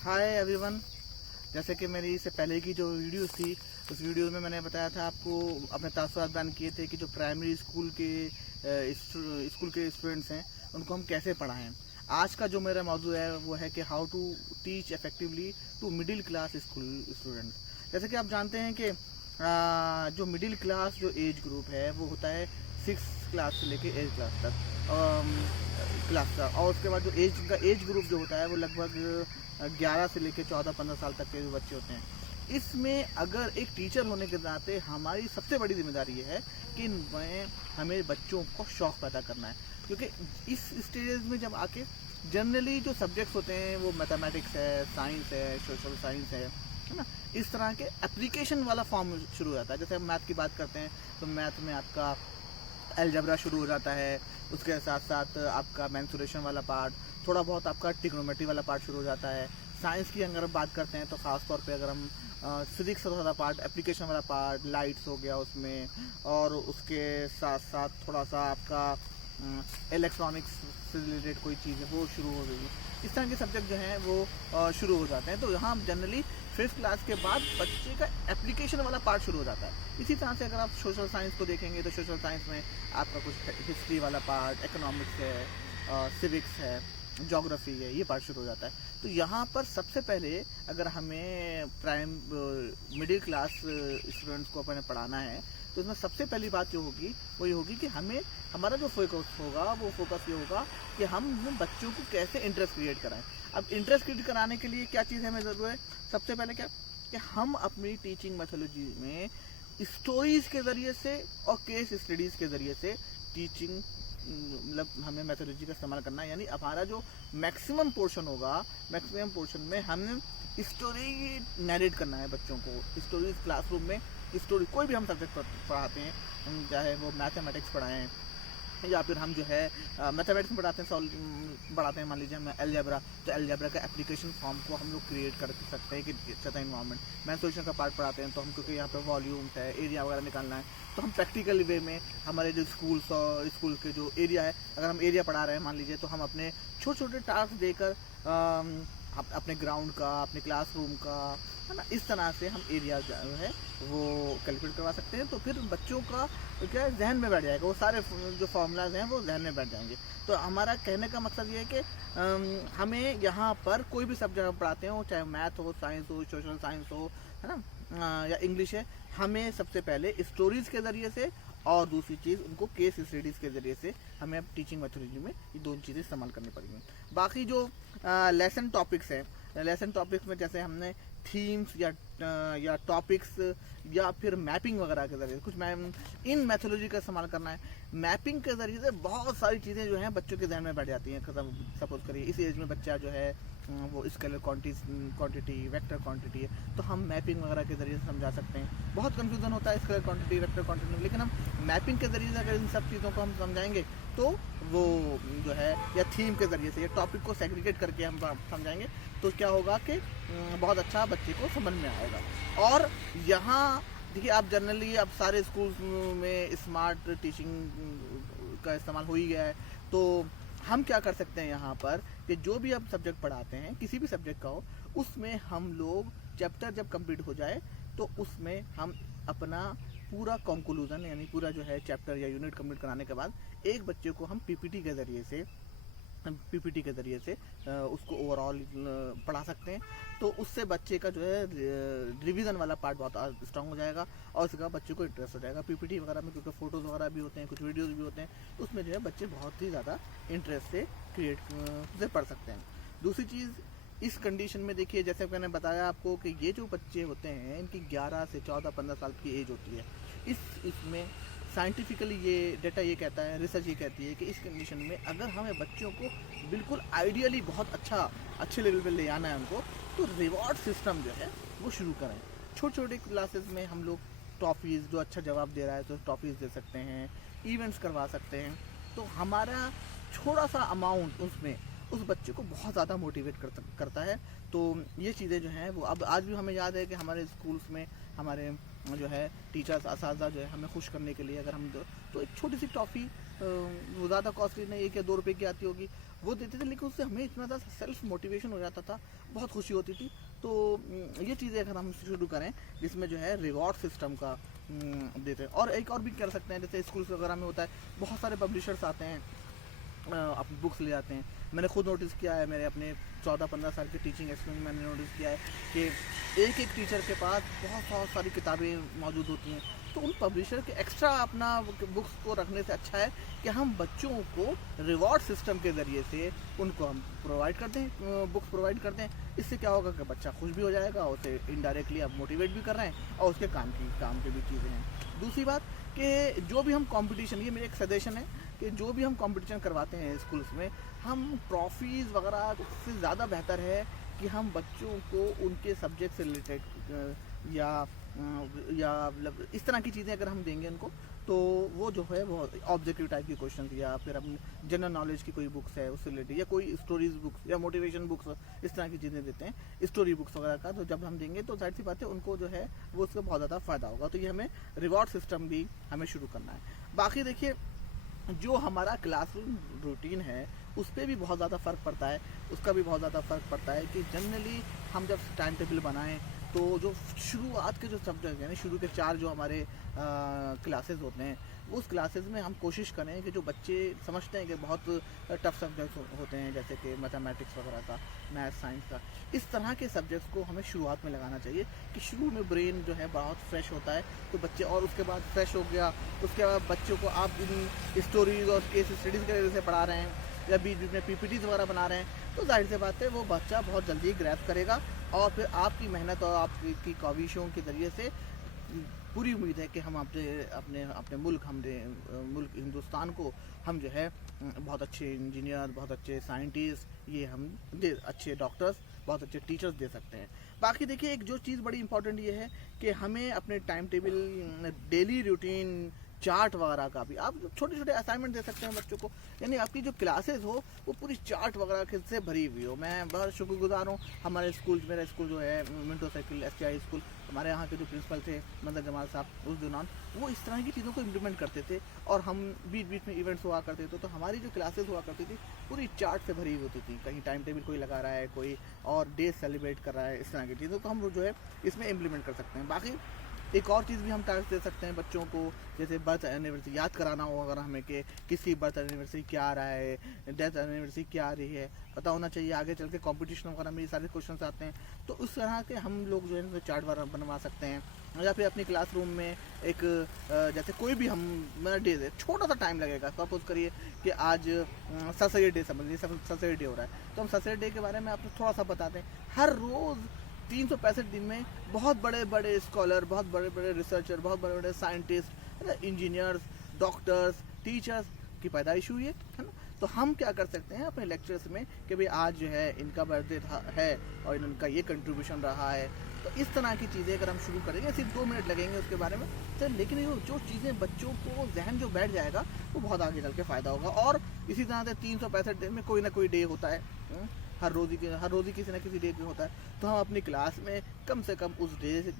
Hi everyone. जैसे कि मेरी इससे पहले की जो वीडियोस थी, उस वीडियो में मैंने बताया था आपको, अपने तासुरात बयान किए थे कि जो प्राइमरी स्कूल के स्टूडेंट्स हैं उनको हम कैसे पढ़ाएं। आज का जो मेरा मौजू है वो है कि how to teach effectively to middle class school students. जैसे कि आप जानते हैं कि जो मिडिल क्लास जो एज ग्रुप है वो होता है 6 क्लास से लेके 8 क्लास तक और उसके बाद जो एज ग्रुप जो होता है वो लगभग 11 से लेकर 14-15 साल तक के जो बच्चे होते हैं। इसमें अगर एक टीचर होने के नाते हमारी सबसे बड़ी जिम्मेदारी ये है कि हमें बच्चों को शौक़ पैदा करना है, क्योंकि इस स्टेज में जब आके जनरली जो सब्जेक्ट्स होते हैं वो मैथमेटिक्स है, साइंस है, सोशल साइंस है ना, इस तरह के एप्लीकेशन वाला फॉर्म शुरू हो जाता है। जैसे हम मैथ की बात करते हैं तो मैथ में आपका अलजेब्रा शुरू हो जाता है, उसके साथ साथ आपका मेंसुरेशन वाला पार्ट, थोड़ा बहुत आपका ट्रिग्नोमेट्री वाला पार्ट शुरू हो जाता है। साइंस की अगर हम बात करते हैं तो ख़ास तौर पे अगर हम फिजिक्स वाला पार्ट, एप्लीकेशन वाला पार्ट, लाइट्स हो गया उसमें, और उसके साथ साथ थोड़ा सा आपका इलेक्ट्रॉनिक्स से रिलेटेड कोई चीज़ है वो शुरू हो गई। इस तरह के सब्जेक्ट जो हैं वो शुरू हो जाते हैं। तो यहाँ जनरली 5th क्लास के बाद बच्चे का एप्लीकेशन वाला पार्ट शुरू हो जाता है। इसी तरह से अगर आप सोशल साइंस को देखेंगे तो सोशल साइंस में आपका कुछ हिस्ट्री वाला पार्ट, इकोनॉमिक्स है, सिविक्स है, ज्योग्राफी है, ये पार्ट शुरू हो जाता है। तो यहाँ पर सबसे पहले अगर हमें मिडिल क्लास स्टूडेंट्स को अपने पढ़ाना है तो इसमें सबसे पहली बात जो होगी वो ये होगी कि हमें हमारा जो फोकस होगा वो फोकस ये होगा कि हम बच्चों को कैसे इंटरेस्ट क्रिएट कराएं। अब इंटरेस्ट क्रिएट कराने के लिए क्या चीज़ हमें ज़रूरत है? सबसे पहले क्या कि हम अपनी टीचिंग मेथोडोलॉजी में स्टोरीज के ज़रिए से और केस स्टडीज़ के ज़रिए से टीचिंग मतलब हमें मेथोडोलॉजी का इस्तेमाल करना है। यानी हमारा जो मैक्सिमम पोर्शन होगा, मैक्सिमम पोर्शन में हमें स्टोरी नरेट करना है बच्चों को। स्टोरीज क्लासरूम में स्टोरी कोई भी हम सब्जेक्ट पढ़ाते हैं, हम चाहे वो मैथमेटिक्स पढ़ाएं या फिर हम जो है मैथमेटिक्स में पढ़ाते हैं मान लीजिए हम अलजेब्रा, तो अलजेब्रा का एप्लीकेशन फॉर्म को हम लोग क्रिएट कर सकते हैं कि अच्छा था इन्वायरमेंट। मेंसुरेशन का पार्ट पढ़ाते हैं तो हम, क्योंकि यहाँ पे वॉल्यूम्स है, एरिया वगैरह निकालना है, तो हम प्रैक्टिकल वे में हमारे जो स्कूल के जो एरिया है, अगर हम एरिया पढ़ा रहे हैं मान लीजिए, तो हम अपने छोटे छोटे टास्क देकर अपने ग्राउंड का, अपने क्लासरूम का, है ना, इस तरह से हम एरिया जो है वो कैलकुलेट करवा सकते हैं। तो फिर बच्चों का क्या है, जहन में बैठ जाएगा, वो सारे जो फार्मूलाज हैं वो जहन में बैठ जाएंगे। तो हमारा कहने का मकसद ये है कि हमें यहाँ पर कोई भी सब्जेक्ट हम पढ़ाते हो, चाहे मैथ हो, साइंस हो, सोशल साइंस हो, है ना, या इंग्लिश है, हमें सबसे पहले स्टोरीज़ के ज़रिए से और दूसरी चीज़ उनको केस स्टडीज़ के ज़रिए से हमें अब टीचिंग मेथोडोलॉजी में ये दोनों चीज़ें इस्तेमाल करनी पड़ेंगी। बाकी जो लेसन टॉपिक्स हैं, लेसन टॉपिक्स में जैसे हमने थीम्स या टॉपिक्स या फिर मैपिंग वगैरह के ज़रिए कुछ इन मेथोडोलॉजी का इस्तेमाल करना है। मैपिंग के ज़रिए से बहुत सारी चीज़ें जो हैं बच्चों के ध्यान में बैठ जाती हैं। सपोज करिए इस एज में बच्चा जो है वो स्केलर क्वांटिटी, वेक्टर क्वांटिटी है, तो हम मैपिंग वगैरह के ज़रिए से समझा सकते हैं। बहुत कन्फ्यूज़न होता है स्केलर क्वांटिटी, वेक्टर क्वांटिटी में, लेकिन हम मैपिंग के ज़रिए से अगर इन सब चीज़ों को हम समझाएंगे तो वो जो है, या थीम के ज़रिए से, या टॉपिक को सेग्रीगेट करके हम समझाएंगे तो क्या होगा कि बहुत अच्छा बच्चे को समझ में आएगा। और यहाँ देखिए, आप जनरली अब सारे स्कूल्स में स्मार्ट टीचिंग का इस्तेमाल हो ही गया है, तो हम क्या कर सकते हैं यहाँ पर कि जो भी आप सब्जेक्ट पढ़ाते हैं, किसी भी सब्जेक्ट का हो, उसमें हम लोग चैप्टर जब कंप्लीट हो जाए तो उसमें हम अपना पूरा कंक्लूजन, यानी पूरा जो है चैप्टर या यूनिट कंप्लीट कराने के बाद एक बच्चे को हम पीपीटी के ज़रिए से उसको ओवरऑल पढ़ा सकते हैं। तो उससे बच्चे का जो है रिवीजन वाला पार्ट बहुत स्ट्रांग हो जाएगा और उसके बाद बच्चे को इंटरेस्ट हो जाएगा। पीपीटी वगैरह में क्योंकि फ़ोटोज़ वगैरह भी होते हैं, कुछ वीडियोज़ भी होते हैं, उसमें जो है बच्चे बहुत ही ज़्यादा इंटरेस्ट से पढ़ सकते हैं। दूसरी चीज़, इस कंडीशन में देखिए, जैसे मैंने बताया आपको कि ये जो बच्चे होते हैं इनकी 11 से 14-15 साल की एज होती है। इसमें साइंटिफिकली ये डेटा ये कहता है, रिसर्च ये कहती है कि इस कंडीशन में अगर हमें बच्चों को बिल्कुल आइडियली बहुत अच्छे लेवल पे ले आना है उनको, तो रिवॉर्ड सिस्टम जो है वो शुरू करें। छोटे छोटे क्लासेस में हम लोग टॉफ़ीज़, जो अच्छा जवाब दे रहा है तो टॉफ़ीज़ दे सकते हैं, इवेंट्स करवा सकते हैं। तो हमारा छोटा सा अमाउंट उसमें उस बच्चे को बहुत ज़्यादा मोटिवेट करता है। तो ये चीज़ें जो हैं वो अब आज भी हमें याद है कि हमारे स्कूल्स में हमारे जो है टीचर्स, असातिज़ा जो है हमें खुश करने के लिए अगर हम तो एक छोटी सी टॉफ़ी, वो ज़्यादा कॉस्टली नहीं, 1 या 2 रुपये की आती होगी, वो देते थे, लेकिन उससे हमें इतना ज़्यादा सेल्फ मोटिवेशन हो जाता था, बहुत खुशी होती थी। तो ये चीज़ें अगर हम शुरू करें जिसमें जो है रिवॉर्ड सिस्टम का देते हैं, और एक और भी कर सकते हैं, जैसे स्कूल्स वगैरह में होता है, बहुत सारे पब्लिशर्स आते हैं, अपनी बुक्स ले जाते हैं। मैंने खुद नोटिस किया है, मेरे अपने 14-15 साल के टीचिंग एक्सपीरियंस में मैंने नोटिस किया है कि एक एक टीचर के पास बहुत सारी किताबें मौजूद होती हैं। तो उन पब्लिशर के एक्स्ट्रा अपना बुक्स को रखने से अच्छा है कि हम बच्चों को रिवॉर्ड सिस्टम के ज़रिए से उनको हम प्रोवाइड कर दें, बुक्स प्रोवाइड कर दें। इससे क्या होगा कि बच्चा खुश भी हो जाएगा, उसे इनडायरेक्टली आप मोटिवेट भी कर रहे हैं, और उसके काम की भी चीज़ें हैं। दूसरी बात कि जो भी हम कंपटीशन, ये मेरा एक सजेशन है कि जो भी हम कंपटीशन करवाते हैं स्कूल्स में, हम ट्रॉफीज़ वगैरह से ज़्यादा बेहतर है कि हम बच्चों को उनके सब्जेक्ट से रिलेटेड या मतलब इस तरह की चीज़ें अगर हम देंगे उनको, तो वो जो है वो ऑब्जेक्टिव टाइप की क्वेश्चन, या फिर अपनी जनरल नॉलेज की कोई बुक्स है उससे रिलेटेड, या कोई स्टोरीज बुक्स या मोटिवेशन बुक्स, इस तरह की चीज़ें देते हैं, स्टोरी बुक्स वगैरह का। तो जब हम देंगे तो जाहिर सी बात है उनको जो है वो उसका बहुत ज़्यादा फ़ायदा होगा। तो ये हमें रिवॉर्ड सिस्टम भी हमें शुरू करना है। बाकी देखिए, जो हमारा क्लासरूम रूटीन है उस पर भी बहुत ज़्यादा फ़र्क पड़ता है, उसका भी बहुत ज़्यादा फ़र्क पड़ता है कि जनरली हम जब टाइम टेबल बनाएं तो जो शुरुआत के जो सब्जेक्ट यानी शुरू के 4 जो हमारे क्लासेस होते हैं, उस क्लासेस में हम कोशिश करें कि जो बच्चे समझते हैं कि बहुत टफ सब्जेक्ट्स होते हैं, जैसे कि मैथमेटिक्स वगैरह का, मैथ, साइंस का, इस तरह के सब्जेक्ट्स को हमें शुरुआत में लगाना चाहिए कि शुरू में ब्रेन जो है बहुत फ्रेश होता है तो बच्चे, और उसके बाद फ्रेश हो गया, उसके बाद बच्चों को आप इन स्टोरीज़ और केस स्टडीज़ के वजह से पढ़ा रहे हैं या बीच बीच में पीपीटीज वगैरह बना रहे हैं, तो जाहिर सी बात है वो बच्चा बहुत जल्दी ग्रैस्प करेगा, और फिर आपकी मेहनत और आपकी काविशों के ज़रिए से पूरी उम्मीद है कि हम अपने मुल्क हिंदुस्तान को हम जो है बहुत अच्छे इंजीनियर, बहुत अच्छे साइंटिस्ट, ये हम अच्छे डॉक्टर्स, बहुत अच्छे टीचर्स दे सकते हैं। बाकी देखिए, एक जो चीज़ बड़ी इंपॉर्टेंट ये है कि हमें अपने time table, daily routine chart वगैरह का भी आप छोटे छोटे असाइनमेंट दे सकते हैं बच्चों को, यानी आपकी जो क्लासेस हो वो पूरी चार्ट वगैरह से भरी हुई हो। मैं बहुत शुक्रगुजार हूँ हमारे स्कूल, मेरा स्कूल जो है मिंटो साइकिल STI स्कूल, हमारे यहाँ के जो प्रिंसिपल थे मदन जमाल साहब, उस दौरान वो इस तरह की चीज़ों को इम्प्लीमेंट करते थे, और हम बीच बीच में इवेंट्स हुआ करते थे, तो हमारी जो क्लासेस हुआ करती थी पूरी चार्ट से भरी होती थी। कहीं टाइम टेबल कोई लगा रहा है, कोई और डे सेलिब्रेट कर रहा है, इस तरह की चीज़ों को हम जो है इसमें इम्प्लीमेंट कर सकते हैं। बाकी एक और चीज़ भी हम टास्क दे सकते हैं बच्चों को, जैसे बर्थ एनिवर्सरी याद कराना हो अगर हमें कि किसी बर्थ एनिवर्सरी क्या आ रहा है, डेथ एनिवर्सरी क्या आ रही है, पता होना चाहिए। आगे चल के कॉम्पिटिशन वगैरह में ये सारे क्वेश्चन आते हैं, तो उस तरह के हम लोग जो है चार्ट वगैरह बनवा सकते हैं, या फिर अपनी क्लासरूम में एक जैसे कोई भी हम डे दे, छोटा सा टाइम लगेगा। सपोज करिए कि आज सर सैयद डे, समझ लीजिए सर सैयद डे हो रहा है, तो हम सर सैयद डे के बारे में आपको थोड़ा सा बताते हैं। हर रोज़ 365 दिन में बहुत बड़े बड़े स्कॉलर, बहुत बड़े बड़े रिसर्चर, बहुत बड़े बड़े साइंटिस्ट, इंजीनियर्स, डॉक्टर्स, टीचर्स की पैदाइश हुई है ना। तो हम क्या कर सकते हैं अपने लेक्चर्स में कि भाई आज जो है इनका बर्थडे है और इनका ये कंट्रीब्यूशन रहा है, तो इस तरह की चीज़ें अगर हम शुरू करेंगे, सिर्फ 2 मिनट लगेंगे उसके बारे में, तो लेकिन ये जो चीज़ें बच्चों को जहन जो बैठ जाएगा वो बहुत आगे चल के फ़ायदा होगा। और इसी तरह से 365 दिन में कोई ना कोई डे होता है, हर रोज़ ही किसी ना किसी डे पे होता है, तो हम अपनी क्लास में कम से कम उस डे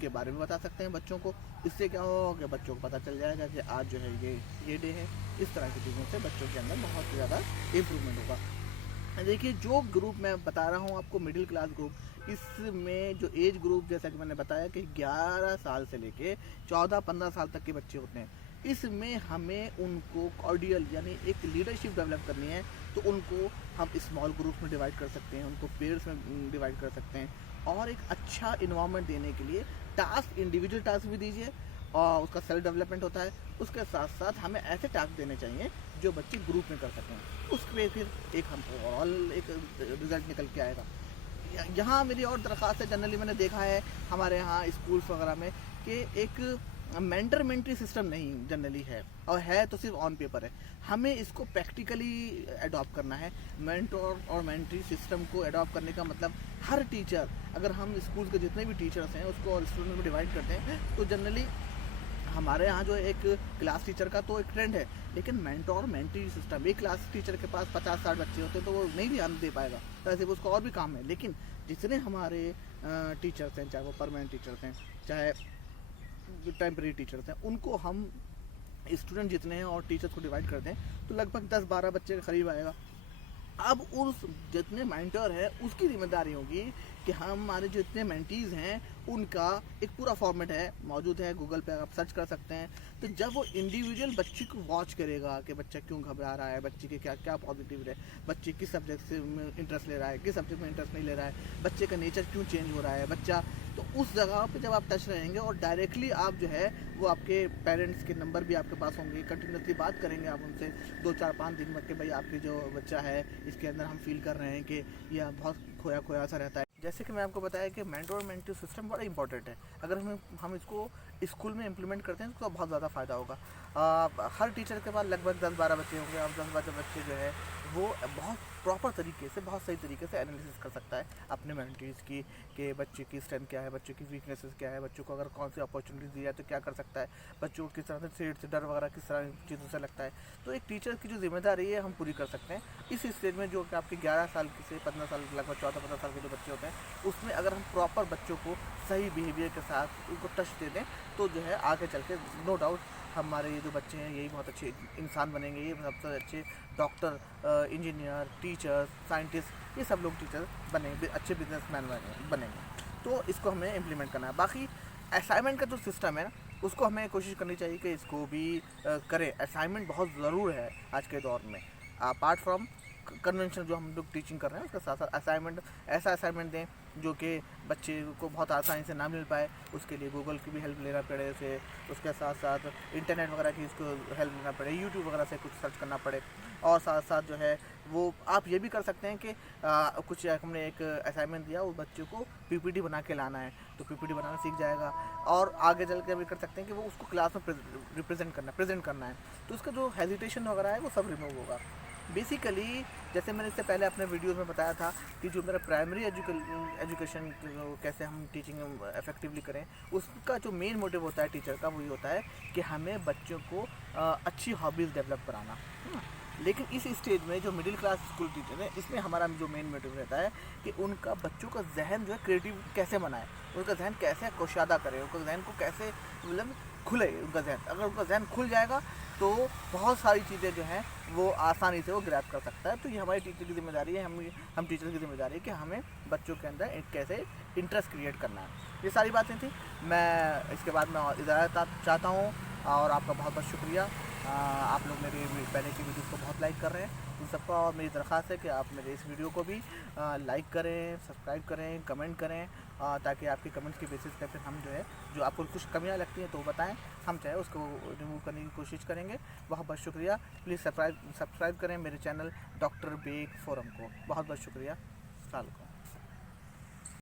के बारे में बता सकते हैं बच्चों को। इससे क्या होगा कि बच्चों को पता चल जाएगा कि आज जो है ये डे है। इस तरह की चीज़ों से बच्चों के अंदर बहुत ज़्यादा इम्प्रूवमेंट होगा। देखिए, जो ग्रुप मैं बता रहा हूँ आपको, मिडिल क्लास ग्रुप, इसमें जो एज ग्रुप जैसा कि मैंने बताया कि 11 साल से लेके 14-15 साल तक के बच्चे होते हैं, इसमें हमें उनको कॉर्डियल यानी एक लीडरशिप डेवलप करनी है, तो उनको हम स्मॉल ग्रुप्स में डिवाइड कर सकते हैं, उनको पेयर्स में डिवाइड कर सकते हैं, और एक अच्छा इन्वायरमेंट देने के लिए टास्क, इंडिविजुअल टास्क भी दीजिए, और उसका सेल्फ डेवलपमेंट होता है। उसके साथ साथ हमें ऐसे टास्क देने चाहिए जो बच्चे ग्रुप में कर सकें, उस पर फिर एक हम ओवरऑल एक रिजल्ट निकल के आएगा। यहाँ मेरी और दरख्वास्त है, जनरली मैंने देखा है हमारे यहाँ स्कूल्स वगैरह में कि एक मेंटर मेंटरी सिस्टम नहीं जनरली है, और है तो सिर्फ ऑन पेपर है। हमें इसको प्रैक्टिकली अडॉप्ट करना है। मेंटर और मेंटरी सिस्टम को अडॉप्ट करने का मतलब हर टीचर, अगर हम स्कूल के जितने भी टीचर्स हैं उसको और स्टूडेंट में डिवाइड करते हैं, तो जनरली हमारे यहाँ जो एक क्लास टीचर का तो एक ट्रेंड है, लेकिन मेंटर और मेंटरी सिस्टम, एक क्लास टीचर के पास 50-60 बच्चे होते हैं तो वो नहीं ध्यान दे पाएगा, तो ऐसे उसको और भी काम है। लेकिन जितने हमारे टीचर्स हैं, चाहे वो परमानेंट टीचर्स हैं, चाहे टेम्परेरी टीचर्स हैं, उनको हम स्टूडेंट जितने हैं और टीचर्स को डिवाइड करते हैं, तो लगभग 10-12 बच्चे के करीब आएगा। अब उस जितने मेंटर है उसकी जिम्मेदारी होगी कि हमारे जितने मेंटीज़ हैं उनका एक पूरा फॉर्मेट है, मौजूद है गूगल पे, आप सर्च कर सकते हैं। तो जब वो इंडिविजुअल बच्चे को वॉच करेगा कि बच्चा क्यों घबरा रहा है, बच्चे के क्या क्या पॉजिटिव है, बच्चे किस सब्जेक्ट से इंटरेस्ट ले रहा है, किस सब्जेक्ट में इंटरेस्ट नहीं ले रहा है, बच्चे का नेचर क्यों चेंज हो रहा है बच्चा, तो उस जगह पे जब आप टच रहेंगे और डायरेक्टली आप जो है वो आपके पेरेंट्स के नंबर भी आपके पास होंगे, कंटिन्यूसली बात करेंगे आप उनसे 2 4 5 दिन में कि भाई आपके जो बच्चा है इसके अंदर हम फील कर रहे हैं कि यह बहुत खोया खोया सा रहता है। जैसे कि मैं आपको बताया कि मेंटर मेंटी सिस्टम बड़ा इंपॉर्टेंट है। अगर हम इसको स्कूल में इम्प्लीमेंट करते हैं तो बहुत ज़्यादा फ़ायदा होगा। हर टीचर के पास लगभग 10 12 बच्चे होंगे और 10 12 बच्चे जो है वो बहुत प्रॉपर तरीके से, बहुत सही तरीके से एनालिसिस कर सकता है अपने मेंटीज़ की कि बच्चे की स्ट्रेंथ क्या है, बच्चे की वीकनेसेस क्या है, बच्चों को अगर कौन सी अपॉर्चुनिटी दी जाए तो क्या कर सकता है, बच्चों को किस तरह से डर वगैरह किस तरह चीज़ों से लगता है। तो एक टीचर की जो जिम्मेदारी है हम पूरी कर सकते हैं इस स्टेज में, जो कि आपके 11 साल से 15 साल, लगभग 14 15 साल के जो बच्चे होते हैं, उसमें अगर हम प्रॉपर बच्चों को सही बिहेवियर के साथ उनको टच दे दें तो जो है आगे चल के नो डाउट हमारे ये जो बच्चे हैं यही बहुत अच्छे इंसान बनेंगे, ये सबसे अच्छे डॉक्टर, इंजीनियर, टीचर, साइंटिस्ट, ये सब लोग टीचर बनेंगे, अच्छे बिजनेसमैन बनेंगे। तो इसको हमें इम्प्लीमेंट करना है। बाकी असाइनमेंट का जो सिस्टम है ना उसको हमें कोशिश करनी चाहिए कि इसको भी करें। असाइनमेंट बहुत ज़रूर है आज के दौर में, अपार्ट फ्रॉम कन्वेंशन जो हम लोग टीचिंग कर रहे हैं उसके साथ साथ असाइनमेंट, ऐसा असाइनमेंट दें जो कि बच्चे को बहुत आसानी से ना मिल पाए, उसके लिए गूगल की भी हेल्प लेना पड़े उसे, उसके साथ साथ इंटरनेट वगैरह की उसको हेल्प लेना पड़े, यूट्यूब वगैरह से कुछ सर्च करना पड़े। और साथ साथ जो है वो आप ये भी कर सकते हैं कि कुछ हमने एक असाइनमेंट दिया, उस बच्चे को पीपीटी बना के लाना है तो पीपीटी बनाना सीख जाएगा, और आगे चल के भी कर सकते हैं कि वो उसको क्लास में प्रेजेंट करना है, तो उसका जो हेजिटेशन वगैरह है वो सब रिमूव होगा। बेसिकली जैसे मैंने इससे पहले अपने वीडियोस में बताया था कि जो मेरा प्राइमरी एजुकेशन कैसे हम टीचिंग इफेक्टिवली करें, उसका जो मेन मोटिव होता है टीचर का, वही होता है कि हमें बच्चों को अच्छी हॉबीज़ डेवलप कराना। लेकिन इस स्टेज में जो मिडिल क्लास स्कूल टीचर है, इसमें हमारा जो मेन मोटिव रहता है कि उनका बच्चों का जहन जो है क्रिएटिव कैसे बनाए, उनका जहन कैसे कुशादा करे, उनका जहन को कैसे मतलब खुले उनका जहन। अगर उनका जहन खुल जाएगा तो बहुत सारी चीज़ें जो हैं वो आसानी से वो ग्रैब कर सकता है। तो ये हमारी टीचर की जिम्मेदारी है, हम टीचर की जिम्मेदारी है कि हमें बच्चों के अंदर एक कैसे इंटरेस्ट क्रिएट करना है। ये सारी बातें थी। मैं इसके बाद मैं इजाज़त चाहता हूँ और आपका बहुत बहुत शुक्रिया। आप लोग मेरी पहले की वीडियोस को बहुत लाइक कर रहे हैं, उन सबका और मेरी दरख्वास्त है कि आप मेरे इस वीडियो को भी लाइक करें, सब्सक्राइब करें, कमेंट करें, ताकि आपके कमेंट्स के बेसिस पे फिर हम जो है जो आपको कुछ कमियां लगती हैं तो बताएं, हम चाहे उसको रिमूव करने की कोशिश करेंगे। बहुत बहुत शुक्रिया। प्लीज़ सब्सक्राइब करें मेरे चैनल डॉक्टर बेग फोरम को। बहुत बहुत शुक्रिया। सलाम।